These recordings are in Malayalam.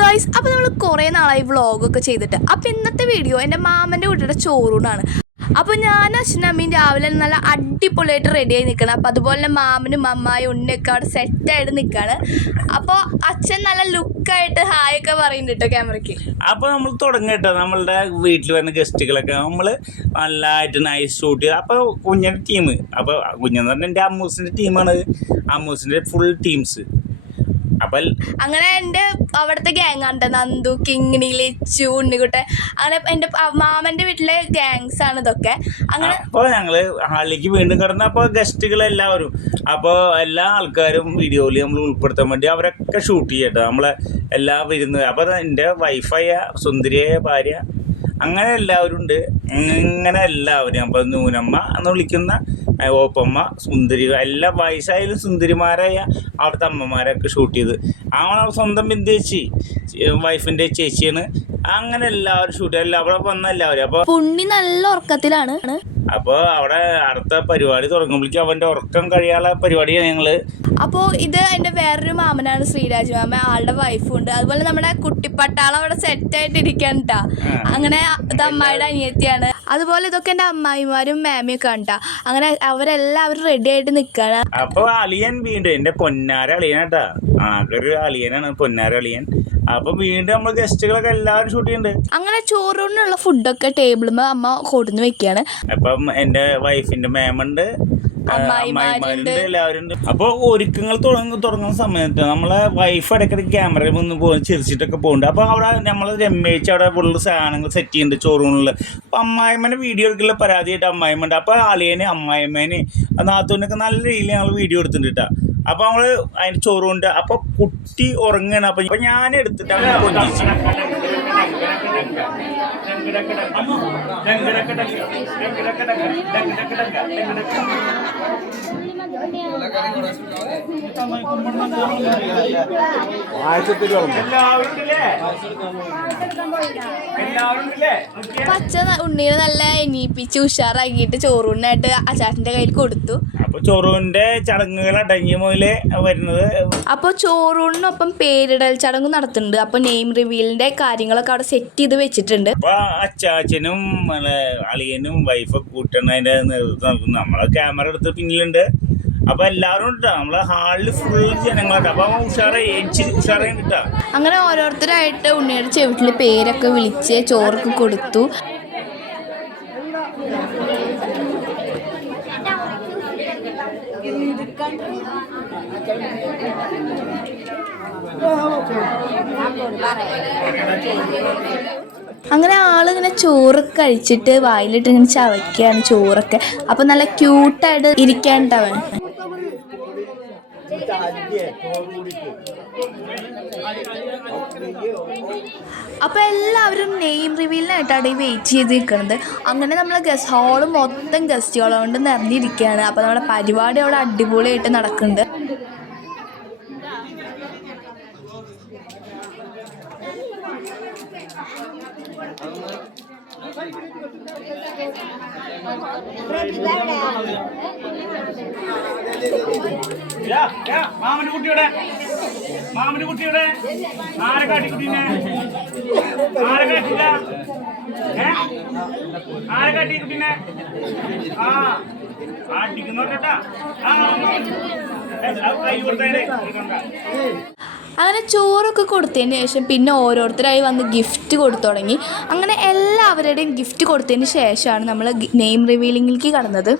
ഗൈസ്, അപ്പോൾ നമ്മൾ കുറേ നാളായി വ്ളോഗൊക്കെ ചെയ്തിട്ട്. അപ്പോൾ ഇന്നത്തെ വീഡിയോ എൻ്റെ മാമൻ്റെ വീട്ടിലെ ചോറൂണാണ്. അപ്പോൾ ഞാൻ അച്ഛനും അമ്മയും രാവിലെ നല്ല അടിപൊളിയായിട്ട് റെഡിയായി നിൽക്കണം. അപ്പോൾ അതുപോലെ തന്നെ മാമനും അമ്മായും ഉണ്ണിയൊക്കെ അവിടെ സെറ്റായിട്ട് നിൽക്കുകയാണ്. അപ്പോൾ അച്ഛൻ നല്ല ലുക്കായിട്ട് ഹായ് ഒക്കെ പറയുന്നുണ്ട് കേട്ടോ ക്യാമറയ്ക്ക്. അപ്പോൾ നമ്മൾ തുടങ്ങട്ടോ. നമ്മളുടെ വീട്ടിൽ വന്ന ഗസ്റ്റുകളൊക്കെ നമ്മൾ നല്ലതായിട്ട് നൈസ് ഷൂട്ട് ചെയ്ത്. അപ്പോൾ കുഞ്ഞിൻ്റെ ടീം, അപ്പോൾ കുഞ്ഞെന്ന് പറഞ്ഞാൽ എൻ്റെ അമ്മൂസിൻ്റെ ടീമാണ്. അമ്മൂസിൻ്റെ ഫുൾ ടീംസ്. അപ്പം അങ്ങനെ എൻ്റെ അവിടുത്തെ ഗ്യാങ്ങാണ് നന്ദു, കിങ്ങിണി, ലച്ചു, ഉണ്ണിക്കുട്ടൻ, അങ്ങനെ എൻ്റെ മാമൻ്റെ വീട്ടിലെ ഗ്യാങ്സാണ് ഇതൊക്കെ. അങ്ങനെ അപ്പോൾ ഞങ്ങൾ ഹാളിലേക്ക് വീണ്ടും കിടന്നു. അപ്പോൾ ഗസ്റ്റുകളെല്ലാവരും, അപ്പോൾ എല്ലാ ആൾക്കാരും വീഡിയോയിൽ നമ്മൾ ഉൾപ്പെടുത്താൻ വേണ്ടി അവരൊക്കെ ഷൂട്ട് ചെയ്യട്ടോ നമ്മളെ എല്ലാ വിരുന്ന്. അപ്പോൾ എൻ്റെ വൈഫായ സുന്ദരിയായ ഭാര്യ, അങ്ങനെ എല്ലാവരും ഉണ്ട്. ഇങ്ങനെ എല്ലാവരും അപ്പോൾ നൂനമ്മ എന്ന് വിളിക്കുന്ന ഓപ്പമ്മ, സുന്ദരി, എല്ലാ വയസ്സായാലും സുന്ദരിമാരായ അവിടുത്തെ അമ്മമാരൊക്കെ ഷൂട്ട് ചെയ്ത്. അവളെ സ്വന്തം ബിന്ദേച്ചി വൈഫിൻ്റെ ചേച്ചിയാണ്. അങ്ങനെ എല്ലാവരും ഷൂട്ട് ചെയ്ത് അവിടെ വന്ന എല്ലാവരും. അപ്പോൾ പുണ്ണി നല്ല ഉറക്കത്തിലാണ്. അപ്പോൾ അവിടെ അടുത്ത പരിപാടി തുടങ്ങുമ്പോഴേക്കും അവൻ്റെ ഉറക്കം കഴിയാനുള്ള പരിപാടിയാണ് ഞങ്ങൾ. അപ്പോൾ ഇത് എൻ്റെ വേറൊരു മാമനാണ്, ശ്രീരാജ് മാമ, ആളുടെ വൈഫും ഉണ്ട്. അതുപോലെ നമ്മുടെ കുട്ടിപ്പട്ടാളം അവിടെ സെറ്റായിട്ട് ഇരിക്കാൻ കേട്ടാ. അങ്ങനെ ഇത് അമ്മായിയുടെ അനിയത്തിയാണ്. അതുപോലെ ഇതൊക്കെ എൻ്റെ അമ്മായിമാരും മാമിയൊക്കെ കണ്ടാ. അങ്ങനെ അവരെല്ലാവരും റെഡി ആയിട്ട് നിൽക്കുകയാണ്. അപ്പോൾ അളിയൻ വീണ്ടും എൻ്റെ പൊന്നാര അളിയനാട്ടാ, ആകെ ഒരു അളിയനാണ് പൊന്നാര അളിയൻ. അപ്പം വീണ്ടും നമ്മൾ ഗസ്റ്റുകളൊക്കെ എല്ലാവരും ഷൂട്ട് ചെയ്യുന്നുണ്ട്. അങ്ങനെ ചോറിനുള്ള ഫുഡൊക്കെ ടേബിളുമ്പോൾ അമ്മ കൊടുന്ന് വെക്കുകയാണ്. അപ്പം എൻ്റെ വൈഫിൻ്റെ മാമുണ്ട്, അമ്മായിമാരുണ്ട്, എല്ലാവരും ഉണ്ട്. അപ്പോൾ ഒരുക്കങ്ങൾ തുടങ്ങുന്ന സമയത്ത് നമ്മളെ വൈഫ് ഇടയ്ക്കിടയ്ക്ക് ക്യാമറയിൽ ഒന്ന് പോയി ചിരിച്ചിട്ടൊക്കെ പോകുന്നുണ്ട്. അപ്പോൾ അവിടെ നമ്മൾ രമേശ് അവിടെ ഫുള്ള് സാധനങ്ങൾ സെറ്റ് ചെയ്യുന്നുണ്ട് ചോറൂണിൽ. അപ്പോൾ അമ്മായിമ്മേനെ വീഡിയോ എടുക്കുന്ന പരാതിയായിട്ട് അമ്മായിമ്മണ്ട്. അപ്പോൾ അളിയന് അമ്മായിമ്മേന് നാത്തൂനൊക്കെ നല്ല രീതിയിൽ ഞങ്ങൾ വീഡിയോ എടുത്തിട്ടുണ്ട് കേട്ടോ. അപ്പോൾ നമ്മൾ അതിൻ്റെ ചോറുണ്ട്. അപ്പോൾ കുട്ടി ഉറങ്ങുകയാണ്. അപ്പോൾ ഞാൻ എടുത്തിട്ടാണ് കൊഞ്ചിച്ച്. പച്ച ഉണ്ണീനെ നല്ല എണീപ്പിച്ച് ഉഷാറാക്കിയിട്ട് ചോറൂണിനായിട്ട് അച്ചാട്ടിൻ്റെ കയ്യിൽ കൊടുത്തു. അപ്പോൾ ചോറൂണിൻ്റെ ചടങ്ങുകൾ അടങ്ങിയ മുതലേ വരുന്നത്. അപ്പോൾ ചോറൂണിനൊപ്പം പേരിടൽ ചടങ്ങ് നടത്തുന്നുണ്ട്. അപ്പോൾ നെയിം റിവീലിൻ്റെ കാര്യങ്ങളൊക്കെ അവിടെ സെറ്റ് ചെയ്ത് വെച്ചിട്ടുണ്ട്. അപ്പോൾ അച്ചാച്ചനും അളിയനും വൈഫൊക്കെ കൂട്ടണതിൻ്റെ നേതൃത്വം നടത്തുന്നു. നമ്മളെ ക്യാമറ എടുത്ത് പിന്നിലുണ്ട്. അപ്പോൾ എല്ലാവരും ഉണ്ട്. നമ്മളെ ഹാളിൽ ഫുൾ ജനങ്ങളുണ്ട്. അപ്പോൾ ഉഷാറായി കിട്ടാ. അങ്ങനെ ഓരോരുത്തരായിട്ട് ഉണ്ണിയുടെ ചെവിട്ടിൽ പേരൊക്കെ വിളിച്ച് ചോറൊക്കെ കൊടുത്തു. അങ്ങനെ ആളിങ്ങനെ ചോറ് കഴിച്ചിട്ട് വായിലിട്ട് ഇങ്ങനെ ചവയ്ക്കുകയാണ് ചോറൊക്കെ. അപ്പം നല്ല ക്യൂട്ടായിട്ട് ഇരിക്കാണ്ടവൻ. അപ്പോൾ എല്ലാവരും നെയിം റിവീലിനായിട്ടാണ് ഈ വെയിറ്റ് ചെയ്ത് നിൽക്കുന്നത്. അങ്ങനെ നമ്മളെ ഗസ്റ്റ് ഹാള് മൊത്തം ഗസ്റ്റുകൾ കൊണ്ട് നിറഞ്ഞിരിക്കുകയാണ്. അപ്പോൾ നമ്മുടെ പരിപാടി അവിടെ അടിപൊളിയായിട്ട് നടക്കുന്നുണ്ട്. മാമന്റെ കുട്ടിയുടെ ആരെ കാട്ടിക്കുട്ടീനെ ആരെ കാട്ടില്ല, ആരെ കാട്ടി കുട്ടീനെ ആട്ടിക്കുന്ന കേട്ടാ. കൈ കൊടുത്തേ. അങ്ങനെ ചോറൊക്കെ കൊടുത്തതിന് ശേഷം പിന്നെ ഓരോരുത്തരായി വന്ന് ഗിഫ്റ്റ് കൊടുത്തു തുടങ്ങി. അങ്ങനെ എല്ലാവരുടെയും ഗിഫ്റ്റ് കൊടുത്തതിന് ശേഷമാണ് നമ്മൾ നെയിം റിവീലിങ്ങിലേക്ക് കടന്നത്.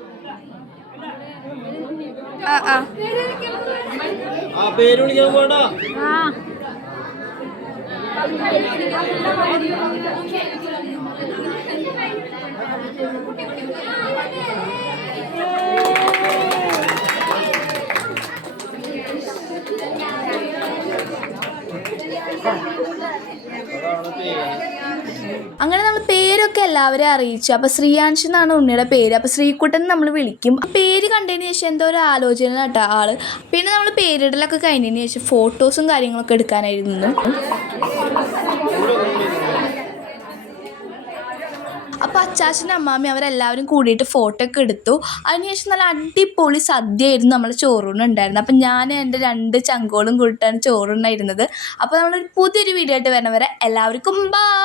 അങ്ങനെ നമ്മൾ പേരൊക്കെ എല്ലാവരെയും അറിയിച്ചു. അപ്പോൾ ശ്രീയാൻഷ് എന്നാണ് ഉണ്ണിയുടെ പേര്. അപ്പോൾ ശ്രീക്കുട്ടൻ നമ്മൾ വിളിക്കും. പേര് കണ്ടതിന് ശേഷം എന്തോ ഒരു ആലോചന കേട്ടോ ആള്. പിന്നെ നമ്മൾ പേരിടലൊക്കെ കഴിഞ്ഞതിന് ശേഷം ഫോട്ടോസും കാര്യങ്ങളൊക്കെ എടുക്കാനായിരുന്നു. അപ്പോൾ അച്ചാച്ചനും അമ്മാമ്മയും അവരെല്ലാവരും കൂടിയിട്ട് ഫോട്ടോ ഒക്കെ എടുത്തു. അതിനുശേഷം നല്ല അടിപൊളി സദ്യയായിരുന്നു നമ്മൾ ചോറൂണുണ്ടായിരുന്നത്. അപ്പം ഞാൻ എൻ്റെ 2 ചങ്കോളും കൂടിയിട്ടാണ് ചോറൂണായിരുന്നത്. അപ്പോൾ നമ്മളൊരു പുതിയൊരു വീഡിയോ ആയിട്ട് വരുന്നവരെ എല്ലാവർക്കും ബൈ.